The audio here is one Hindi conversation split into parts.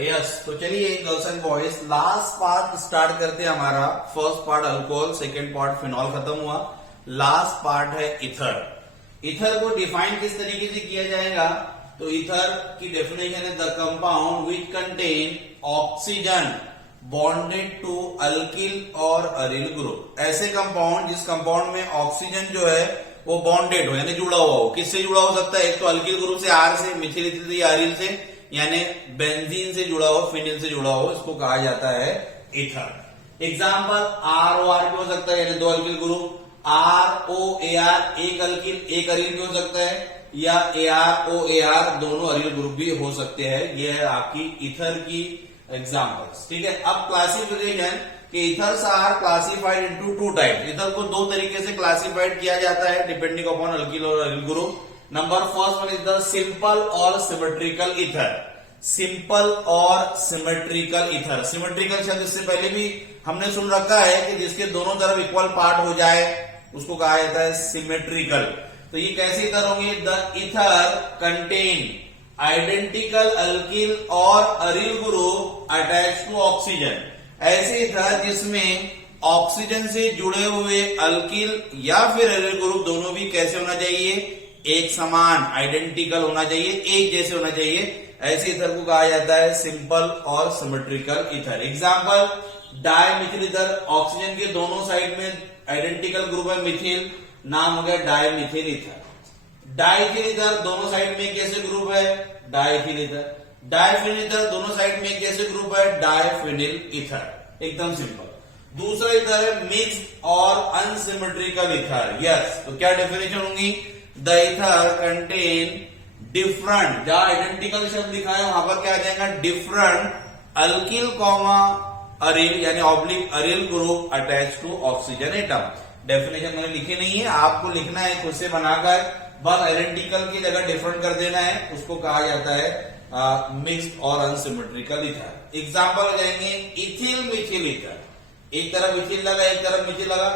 यस तो चलिए girls and boys last part start करते हैं हमारा। First part alcohol, second part phenol खत्म हुआ, लास्ट पार्ट है इथर। इथर को डिफाइन किस तरीके से किया जाएगा? तो इथर की डेफिनेशन है the compound which contain oxygen bonded to alkyl और अरिल ग्रुप। ऐसे कंपाउंड जिस कंपाउंड में ऑक्सीजन जो है वो बॉन्डेड हो यानी जुड़ा हुआ हो। किससे जुड़ा हो सकता है? एक तो अल्किल ग्रुप से, आर से, मिथिल इथिल से, अरिल से, यानी बेंजीन से जुड़ा हो, फिनिल से जुड़ा हो, इसको कहा जाता है ether. Example R O R भी हो सकता है, यानी दो alkyl group, R O A R एक अल्किल एक अरिल भी हो सकता है, या A R O A R दोनों अरिल ग्रुप भी हो सकते हैं। ये है आपकी इथर की एग्जाम्पल्स। ठीक है, अब क्लासिफिकेशन कि ethers are classified into two type. Ether को दो तरीके से क्लासिफाइड किया जाता है डिपेंडिंग अपॉन अल्किल और aryl group. Number first one is the simple और सिमेट्रिकल इथर। सिंपल और सिमेट्रिकल इथर। सिमेट्रिकल शब्द इससे पहले भी हमने सुन रखा है कि जिसके दोनों तरफ इक्वल पार्ट हो जाए उसको कहा जाता है सिमेट्रिकल। तो ये कैसे इथर होंगे? The ether contain identical alkyl और aryl group attach to oxygen. ऐसे इथर जिसमें ऑक्सीजन से जुड़े हुए अल्किल या फिर अरिल ग्रुप दोनों भी कैसे होना चाहिए? एक समान, आइडेंटिकल होना चाहिए, एक जैसे होना चाहिए। ऐसे इथर को कहा जाता है सिंपल और symmetrical ether. Example dimethyl ether. Oxygen के दोनों साइड में आइडेंटिकल ग्रुप है मिथिल, नाम हो गया डाइमिथिल इथर। डाइथिल इथर दोनों साइड में कैसे ग्रुप है? Diethyl ether. डाइफिनिल इथर दोनों साइड में कैसे ग्रुप है? Diphenyl ether. एकदम सिंपल। दूसरा इथर है मिक्स और अनसिमेट्रिकल इथर। यस, तो क्या डेफिनेशन होंगी? द इथर कंटेन डिफरेंट, जहां आइडेंटिकल शब्द लिखा है वहां पर क्या आ जाएगा? डिफरेंट अल्किल कॉमा अरिल यानी oblique aryl group attach to oxygen atom. Definition मैंने लिखी नहीं है, आपको लिखना है खुद से बनाकर, बस आइडेंटिकल की जगह डिफरेंट कर देना है। उसको कहा जाता है मिक्स्ड और अनसिमेट्रिकल इथर। एग्जाम्पल हो जाएंगे इथिल मिथिल इथर। एक तरफ इथिल लगा, एक तरफ मिथिल लगा।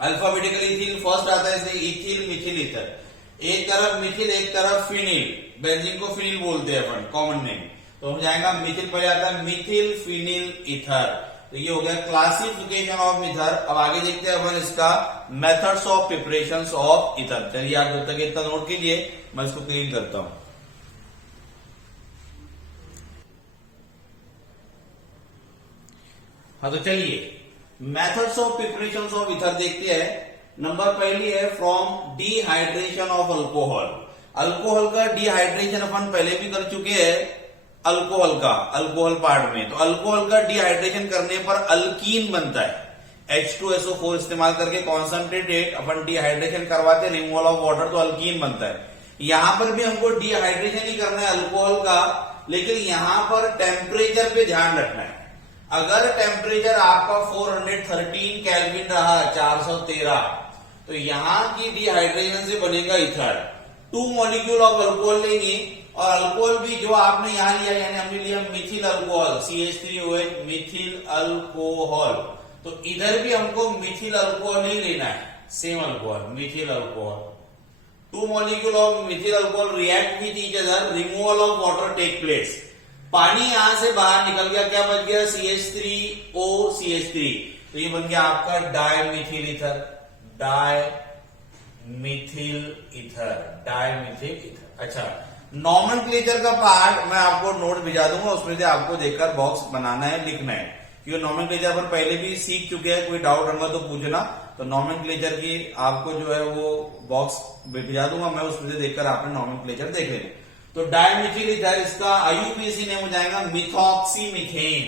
अल्फाबेटिकली इथिल फर्स्ट आता है, इसलिए इथिल मिथिल इथर। एक तरफ मिथिल एक तरफ फिनिल, बेंजीन को फिनिल बोलते हैं अपन, कॉमन नेम। तो हो जाएगा मिथिल पहले आता है मिथिल फिनिल इथर। तो ये हो गया क्लासिफिकेशन ऑफ इथर। अब आगे देखते हैं अपन इसका methods of preparation of ether. चलिए आप जब तक इतना नोट कीजिए, मैं इसको क्लीन करता हूं। हाँ तो चलिए methods of preparation of ether देखते हैं। नंबर पहली है from dehydration of alcohol. Alcohol का डिहाइड्रेशन अपन पहले भी कर चुके हैं अल्कोहल का, अल्कोहल पार्ट में। तो अल्कोहल का डिहाइड्रेशन करने पर अल्कीन बनता है। H2SO4 इस्तेमाल करके कॉन्सेंट्रेटेड अपन डिहाइड्रेशन करवाते हैं, रिमूवल ऑफ वाटर, तो अल्कीन बनता है। यहां पर भी हमको डिहाइड्रेशन ही करना है अल्कोहल का, लेकिन यहां पर टेम्परेचर पे ध्यान रखना है। अगर टेम्परेचर आपका 413 केल्विन रहा, 413, तो यहां की डिहाइड्रेशन से बनेगा इथर। 2 मॉलिक्यूल ऑफ अल्कोहल लेंगे, और अल्कोहल भी जो आपने यहां लिया, यानी हमने लिया Mithil alcohol, CH3OH Mithil alcohol. तो इधर भी हमको मिथिल अल्कोहल ही लेना है, same alcohol, methyl alcohol. 2 molecule of methyl alcohol react with each other, removal of water take place. पानी यहां से बाहर निकल गया, क्या बच गया? CH3OCH3। तो ये बन गया आपका dimethyl ether. Dimethyl ether, dimethyl ether. अच्छा, नॉमेनक्लेचर का पार्ट मैं आपको नोट भिजा दूंगा, उसमें से आपको देखकर बॉक्स बनाना है, लिखना है, क्योंकि नॉमेनक्लेचर पर पहले भी सीख चुके हैं। कोई डाउट होगा तो पूछना। तो नॉमेनक्लेचर की आपको जो है वो बॉक्स भिजा दूंगा मैं, उसमें से देखकर आपने नॉमेनक्लेचर देख लेना। तो डाइमिथिल इथर, इसका IUPAC नेम हो जाएगा मिथॉक्सीमीथेन।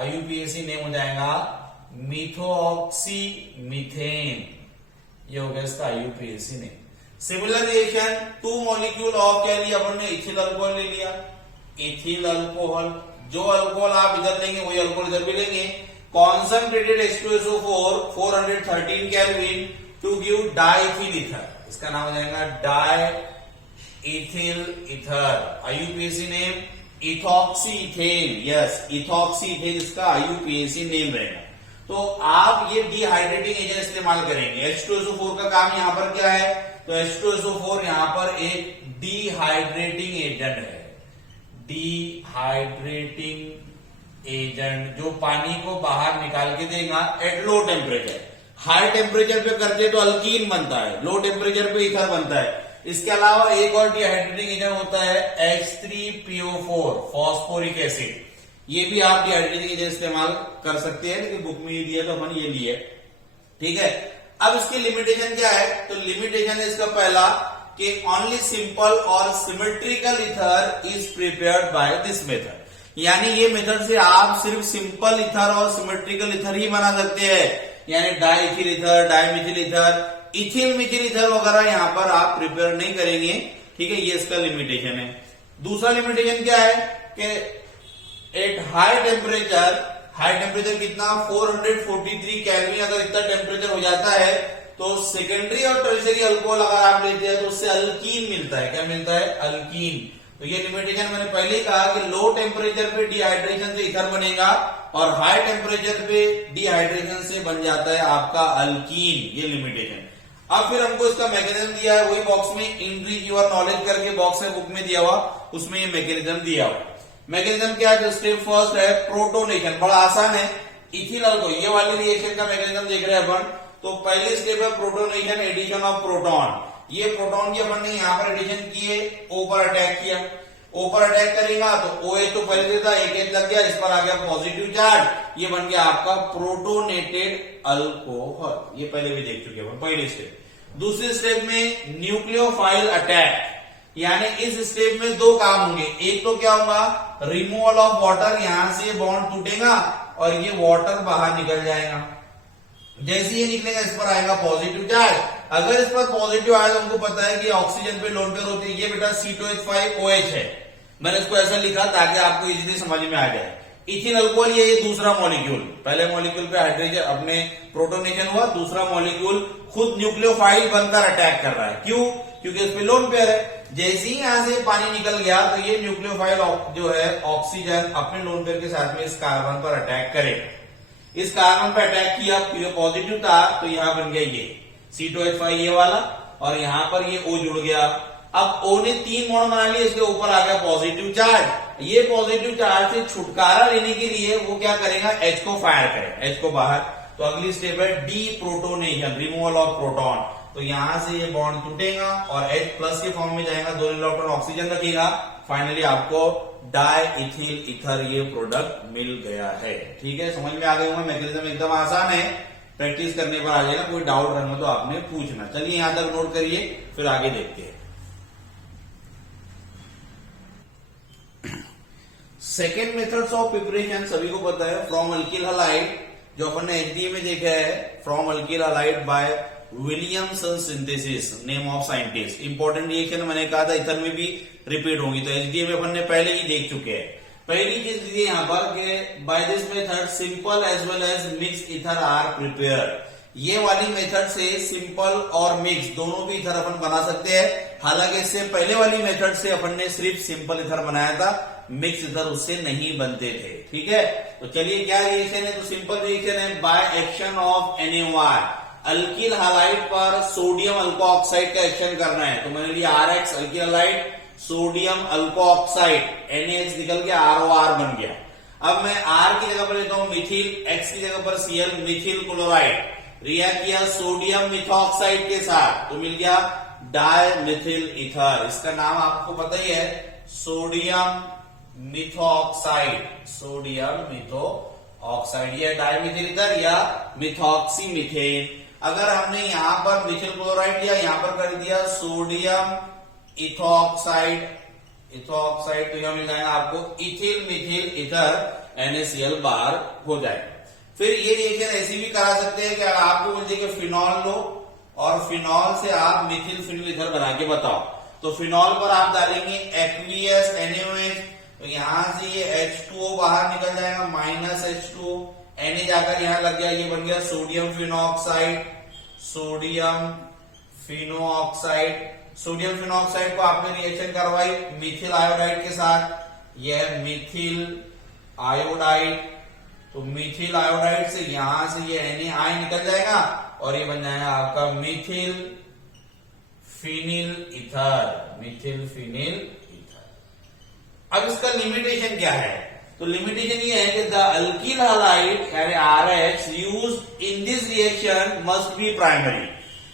IUPAC नेम हो जाएगा मिथॉक्सीमीथेन। ये हो गया इसका IUPAC name. Similar reaction 2 molecule of क्या लिया अपन ने? इथिल अल्कोहल ले लिया, इथिल अल्कोहल। जो अल्कोहल आप इधर लेंगे वही अल्कोहल इधर भी लेंगे। Concentrated H2SO4 413 kelvin to give diethyl ether. इसका नाम हो जाएगा di ethyl ether. IUPAC name ethoxyethane. Yes, ethoxyethane इसका IUPAC नेम रहेगा। तो आप ये डिहाइड्रेटिंग एजेंट इस्तेमाल करेंगे। H2SO4 का काम यहां पर क्या है? तो H2SO4 यहां पर एक डिहाइड्रेटिंग एजेंट है। डिहाइड्रेटिंग एजेंट, जो पानी को बाहर निकाल के देगा at low temperature. High temperature पे करते तो अल्कीन बनता है, लो टेम्परेचर पे ईथर बनता है। इसके अलावा एक और डिहाइड्रेटिंग एजेंट होता है H3PO4 फॉस्फोरिक एसिड। ये भी आप डिहाइड्रेटिंग एजेंट इस्तेमाल कर सकते हैं, लेकिन बुक में ये दिया तो अपन ये लिए, ठीक है। अब इसकी लिमिटेशन क्या है? तो लिमिटेशन है इसका पहला कि ओनली सिंपल और symmetrical ether is prepared by this method. यानी ये मेथड से आप सिर्फ सिंपल ईथर और सिमेट्रिकल ईथर ही बना सकते हैं, यानी diethyl ether, dimethyl ether, ethyl methyl ether वगैरह यहां पर आप प्रिपेयर नहीं करेंगे, ठीक है। ये इसका लिमिटेशन है। दूसरा लिमिटेशन क्या है कि एट हाई टेम्परेचर कितना 443 केल्विन, अगर इतना टेम्परेचर हो जाता है तो सेकेंडरी और टर्शियरी अल्कोहल अगर आप लेते हैं तो उससे अल्कीन मिलता है। क्या मिलता है? अल्कीन। तो ये लिमिटेशन मैंने पहले ही कहा कि लो टेम्परेचर पे डिहाइड्रेशन से ईथर बनेगा और हाई टेम्परेचर पे डिहाइड्रेशन से बन जाता है आपका अल्कीन। ये लिमिटेशन। अब फिर हमको इसका मैकेनिज्म दिया है, वही बॉक्स में इंक्रीज योर नॉलेज करके बॉक्स है बुक में दिया हुआ, उसमें ये मैकेनिज्म दिया हुआ। मैकेनिज्म क्या है? जो स्टेप फर्स्ट है प्रोटोनेशन, बड़ा आसान है। इथिल अल्कोहल, ये वाली रिएक्शन का मैकेनिज्म देख रहे हैं अपन। तो पहली स्टेप है प्रोटोनेशन, एडिशन ऑफ प्रोटॉन। ये प्रोटॉन की अपन ने यहां पर एडिशन किए, ऊपर अटैक किया। ऊपर अटैक करेगा तो OH तो पहले देता, एक H लग गया, इस पर आ गया पॉजिटिव चार्ज, ये बन गया आपका प्रोटोनेटेड अल्कोहल। ये पहले भी देख चुके हैं पहली स्टेप। दूसरी स्टेप में न्यूक्लियोफाइल अटैक, यानी इस स्टेप में दो काम होंगे। एक तो क्या होगा? रिमूवल ऑफ वाटर, यहां से बॉन्ड टूटेगा और ये वाटर बाहर निकल जाएगा। जैसे ही निकलेगा इस पर आएगा पॉजिटिव चार्ज। अगर इस पर पॉजिटिव आया तो हमको पता है कि ऑक्सीजन पे लोन पेयर होती है। ये बेटा C2H5OH है, मैंने इसको ऐसा लिखा ताकि आपको इजीली समझ में आ जाए। इथिल अल्कोहल ये दूसरा मॉलिक्यूल, पहले मॉलिक्यूल पे हाइड्रोजन अपने प्रोटोनेशन हुआ, दूसरा मॉलिक्यूल खुद न्यूक्लियोफाइल बनकर अटैक कर रहा है। क्यों? क्योंकि इस पे लोन पेयर है। जैसे ही यहां से पानी निकल गया तो ये न्यूक्लियोफाइल जो है ऑक्सीजन अपने लोन पेयर के साथ में इस कार्बन पर अटैक करेगा। इस कार्बन पर अटैक किया, पॉजिटिव था तो यहां बन गया ये C2H5 ये वाला, और यहां पर ये O जुड़ गया। अब O ने 3 बॉन्ड बना लिए, इसके ऊपर आ गया पॉजिटिव चार्ज। ये पॉजिटिव चार्ज से छुटकारा लेने के लिए वो क्या करेगा? H को फायर करेगा, H को बाहर। तो अगली स्टेप है डीप्रोटोनेशन, रिमूवल ऑफ प्रोटॉन। तो यहां से ये बॉन्ड टूटेगा और H प्लस के फॉर्म में जाएगा, 2 इलेक्ट्रॉन ऑक्सीजन रखेगा। फाइनली आपको डाइथिल ईथर ये प्रोडक्ट मिल गया है। ठीक है, समझ में आ गया होगा। मैकेनिज्म एकदम आसान है, प्रैक्टिस करने पर आ जाएगा। कोई डाउट रहना तो आपने पूछना। चलिए यहां तक नोट करिए, फिर आगे देखते हैं। सेकेंड मेथड्स ऑफ प्रिपरेशन सभी को पता है, फ्रॉम अल्किल हैलाइड, जो अपन ने HDA में देखा है, from alkyl halide bye Williamson synthesis, name of scientist. Important reaction मैंने कहा था इथर में भी रिपीट होंगी, तो HDA में अपन ने पहले ही देख चुके हैं। पहली चीज दी यहां पर कि by this method simple as well as mix ether are prepare. ये वाली मेथड से सिंपल और मिक्स दोनों भी ईथर अपन बना सकते हैं। हालांकि इससे पहले वाली मेथड से अपन ने सिर्फ सिंपल ईथर बनाया था, मिक्स ईथर उससे नहीं बनते थे। ठीक है, तो चलिए क्या रिएक्शन है? तो सिंपल रिएक्शन है by action of NaOH, alkyl halide पर सोडियम अल्को ऑक्साइड का एक्शन करना है। तो मैंने लिया RX alkyl halide, sodium alkoxide, NaH निकल के ROR बन गया। अब मैं R की जगह पर लेता हूं मिथिल, X की जगह पर Cl, मिथिल क्लोराइड। रिएक्ट किया सोडियम मिथॉक्साइड के साथ, तो मिल गया डाइमिथिल ईथर। इसका नाम आपको पता ही है, सोडियम मिथॉक्साइड, सोडियम मिथॉक्साइड। या डाइमिथिल ईथर या मिथॉक्सी मीथेन। अगर हमने यहां पर मिथिल क्लोराइड लिया, यहां पर कर दिया सोडियम इथॉक्साइड, इथॉक्साइड, तो यहां मिल जाएगा आपको इथिल मिथिल ईथर, NaCl बार हो जाएगा। फिर ये रिएक्शन ऐसी भी करा सकते हैं कि अगर आपको बोल दिए कि फिनॉल लो और फिनॉल से आप मिथिल फिनिल ईथर बना के बताओ, तो फिनॉल पर आप डालेंगे एक्वियस NaOH, तो यहां से ये H2O बाहर निकल जाएगा, माइनस H2O, Na जाकर यहां लग गया, ये बन गया सोडियम फिनोऑक्साइड, सोडियम फिनोऑक्साइड। सोडियम फिनोऑक्साइड को आपने रिएक्शन करवाई मिथिल आयोडाइड के साथ, यह मिथिल आयोडाइड। तो मिथिल आयोडाइड से यहां से ये NaI निकल जाएगा और ये बन जाएगा आपका Mithil phenyl ether, Mithil phenyl ether. अब इसका लिमिटेशन क्या है? तो लिमिटेशन ये है कि द अल्किल हैलाइड यानी RH used in this reaction must be primary,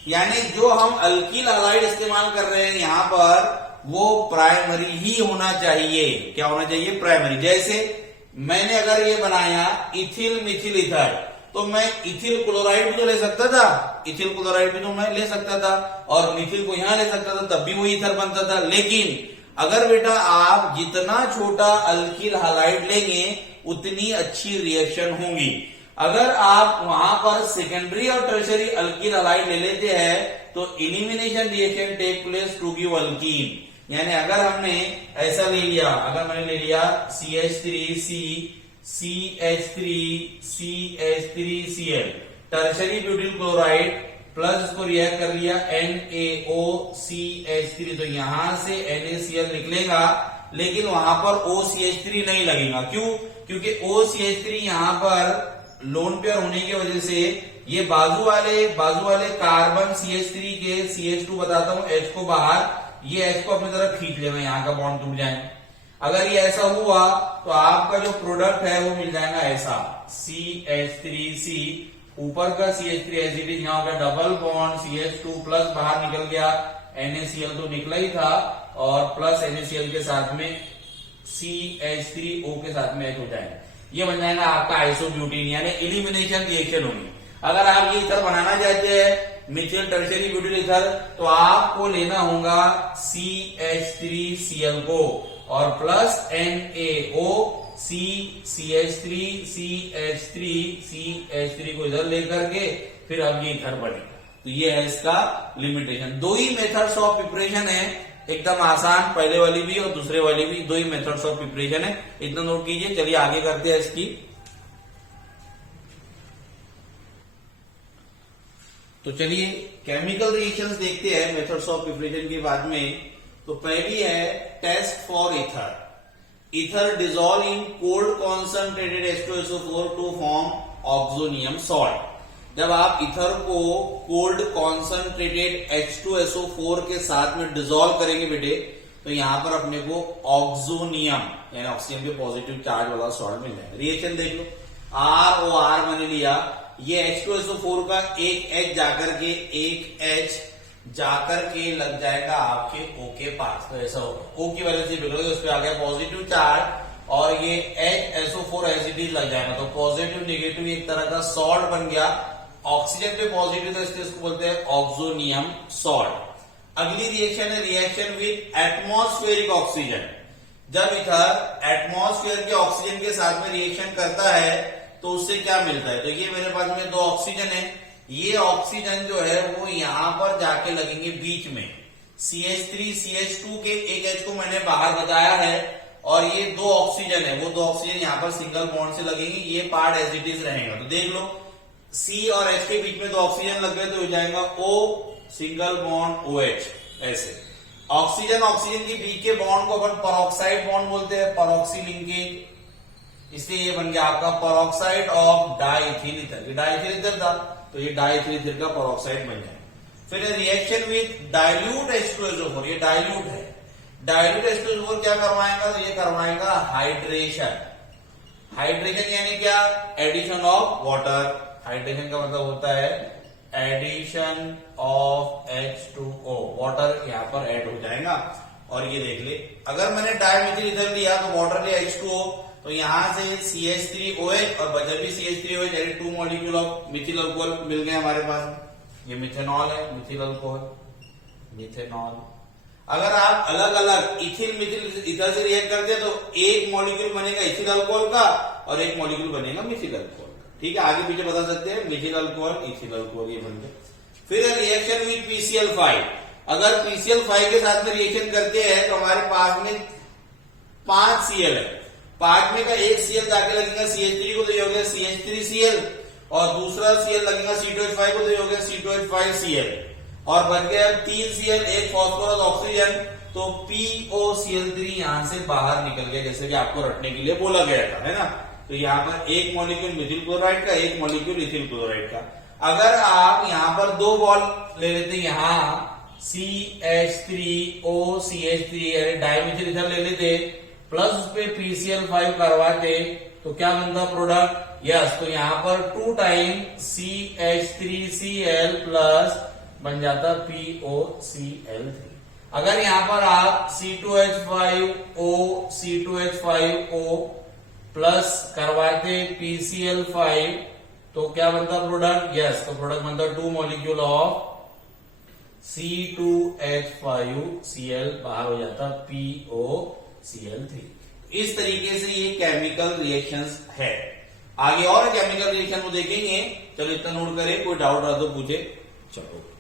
यानी जो हम अल्किल हैलाइड इस्तेमाल कर रहे हैं यहां पर वो प्राइमरी ही होना चाहिए। क्या होना चाहिए? प्राइमरी। जैसे मैंने अगर ये बनाया इथिल मिथिल ईथर, तो मैं इथिल क्लोराइड भी तो ले सकता था, इथिल क्लोराइड भी तो मैं ले सकता था और मिथिल को यहां ले सकता था, तब भी वो ईथर बनता था। लेकिन अगर बेटा आप जितना छोटा अल्किल हैलाइड लेंगे उतनी अच्छी रिएक्शन होगी। अगर आप वहां पर सेकेंडरी और टर्शरी अल्किल हैलाइड ले लेते हैं तो elimination reaction take place to give alkene. यानी अगर हमने ऐसा ले लिया, अगर मैंने ले लिया CH3C CH3CH3Cl tertiary butyl chloride plus इसको रिएक्ट कर लिया NaOCH3, तो यहां से NaCl निकलेगा लेकिन वहां पर OCH3 नहीं लगेगा। क्यों? क्योंकि OCH3 यहां पर लोन पेयर होने की वजह से ये बाजू वाले कार्बन CH3 के CH2 बताता हूं H को बाहर, ये H को अपनी तरफ खींच लेगा, यहां का बॉन्ड टूट जाए। अगर ये ऐसा हुआ तो आपका जो प्रोडक्ट है वो मिल जाएगा ऐसा CH3C, ऊपर का CH3 एसिड यहां होगा डबल बॉन्ड CH2 प्लस बाहर निकल गया NaCl तो निकला ही था और प्लस NaCl के साथ में CH3O के साथ में H हो जाएगा। ये बन जाएगा आपका आइसोब्यूटीन, यानी इलिमिनेशन रिएक्शन होगी। अगर आप ये ईथर बनाना चाहते हैं मिथिल टर्शरी ब्यूटिल ईथर, तो आपको लेना होगा CH3Cl को और प्लस NaO CH3 CH3 को इधर लेकर के फिर अब ये ईथर बनेगा। तो ये है इसका लिमिटेशन। दो ही मेथड्स ऑफ प्रिपरेशन है, एकदम आसान, पहले वाली भी और दूसरे वाली भी, दो ही मेथड्स ऑफ प्रिपरेशन है, इतना नोट कीजिए। चलिए आगे करते हैं इसकी। तो चलिए केमिकल रिएक्शंस देखते हैं मेथड्स ऑफ प्रिपरेशन के बाद में। तो पहली है test for ether. Ether dissolve in cold concentrated H2SO4 to form oxonium salt. जब आप ईथर को कोल्ड कॉन्सेंट्रेटेड H2SO4 के साथ में डिसॉल्व करेंगे बेटे, तो यहां पर अपने को ऑक्सोनियम यानी ऑक्सीजन के पॉजिटिव चार्ज वाला सॉल्ट मिल जाएगा। रिएक्शन देख लो, ROR मैंने लिया, ये H2SO4 का एक H जाकर के एक H जाकर के लग जाएगा आपके O के पास, तो ऐसा होगा। O की वजह से बिगड़ोगे, उस पर आ गया पॉजिटिव चार्ज और ये HSO4 एसिड लग जाएगा, तो पॉजिटिव नेगेटिव एक तरह का सॉल्ट बन गया। ऑक्सीजन पे पॉजिटिव, तो इसलिए इसको बोलते हैं ऑक्सोनियम सॉल्ट। अगली रिएक्शन है रिएक्शन विद एटमॉस्फेरिक ऑक्सीजन। जब इथर एटमॉस्फेयर के ऑक्सीजन के साथ में रिएक्शन करता है तो उससे क्या मिलता है? तो ये मेरे पास में दो ऑक्सीजन है, ये ऑक्सीजन जो है वो यहां पर जाके लगेंगे बीच में। CH3 CH2 के एक H को मैंने बाहर बताया है और ये दो ऑक्सीजन है, वो दो ऑक्सीजन यहां पर सिंगल बॉन्ड से लगेंगे, ये पार्ट एज इट इज रहेगा। तो देख लो C और H के बीच में दो ऑक्सीजन लग गए तो हो जाएगा O सिंगल बॉन्ड OH। ऐसे ऑक्सीजन ऑक्सीजन के बीच के बॉन्ड को अपन परऑक्साइड बॉन्ड बोलते हैं, परऑक्सी लिंकेज, इसलिए ये बन गया आपका peroxide of diethyl ether. Diethyl ether था तो ये डाइथिल ईथर का परऑक्साइड बन जाएगा। फिर रिएक्शन विद डाइल्यूट H2SO4, ये डाइल्यूट है। डाइल्यूट H2SO4 क्या करवाएगा? तो ये करवाएगा हाइड्रेशन। हाइड्रेशन यानी क्या? Addition of water. हाइड्रेशन का मतलब होता है एडिशन ऑफ H2O, वाटर यहाँ पर ऐड हो जाएगा। और ये देख ले, अगर मैंने डायमिथिल ईथर लिया तो वाटर लिया H2O, तो यहां से CH3OH और बचा भी CH3OH यानी 2 मॉलिक्यूल ऑफ मिथिल अल्कोहल मिल गए हमारे पास। ये मिथेनॉल है, मिथिल अल्कोहल, मिथेनॉल। अगर आप अलग अलग इथिल मिथिल ईथर से रिएक्ट करते हैं तो एक मॉलिक्यूल बनेगा इथिल अल्कोहल का और एक मॉलिक्यूल बनेगा मिथिल अल्कोहल का। ठीक है, आगे पीछे बता सकते हैं, मिथिल अल्कोहल इथिल अल्कोहल ये बन गया। फिर रिएक्शन विद PCl5। अगर PCl5 के साथ में रिएक्शन करते हैं तो हमारे पास में 5 Cl है, 5 में का एक Cl जाके लगेगा CH3 को, तो ये हो गया CH3Cl और दूसरा Cl लगेगा C2H5 को, तो ये हो गया C2H5Cl और बच गया 3 Cl, एक फॉस्फोरस ऑक्सीजन, तो POCl3 यहां से बाहर निकल गया, जैसे कि आपको रटने के लिए बोला गया था, है ना। तो यहाँ पर एक मॉलिक्यूल मिथिल क्लोराइड का, एक मॉलिक्यूल इथिल क्लोराइड का। अगर आप यहाँ पर दो बॉल ले लेते, यहाँ CH3O CH3 यानी डायमिथिल ईथर ले लेते प्लस उस पे PCl5 करवाते तो क्या बनता प्रोडक्ट? यस, तो यहां पर 2 टाइम CH3Cl प्लस बन जाता POCl3। अगर यहां पर आप C2H5O प्लस करवाते PCl5 तो क्या बनता प्रोडक्ट? यस, तो प्रोडक्ट बनता 2 मॉलिक्यूल ऑफ C2H5Cl, बाहर हो जाता POCl3। इस तरीके से ये केमिकल रिएक्शंस है। आगे और केमिकल रिएक्शन को देखेंगे। चलो इतना नोट करें, कोई डाउट रहा तो पूछे। चलो